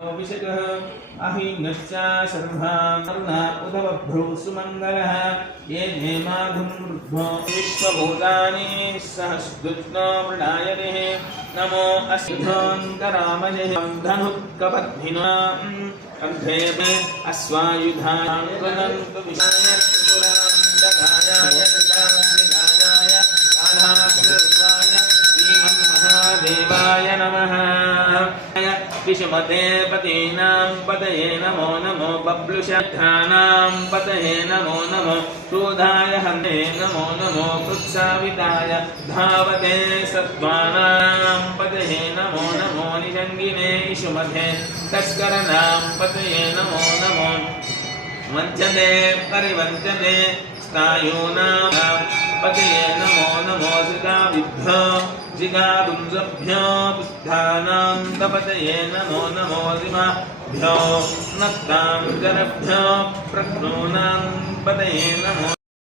विषयः अहिनश्चा शर्मा उदवभ्रू सुमङ्गलः ये नेमाघुर्भो विश्वभूतानि सहस्रुत्नो मृणायते नमो अस्योऽन्तरामये धनुःकपद्भिना अर्धेऽपि अश्वायुधां त्वदन्तु विषाय त्रिपुरान्तकायाय ददासिगायाय कालाग्रवाय श्रीमन्महादेवाय नमः। विषमते पतीनां पतये नमो नमो बब्लुषानां पतये नमो नमो क्रोधाय हन्ते नमो नमो कृत्साविताय धावते सत्त्वानां पतये नमो नमो निजङ्गिने इषुमते तस्करनां पतये नमो नमो वञ्चते परिवञ्चते स्नायूनां पतये नमो नमो श्रिताविभ्यो जिगादुंसभ्यो पुष्ठानां तपतये नमो नमो जिमाभ्यो नक्तां जनभ्यो प्रघ्नूनां पतये नमो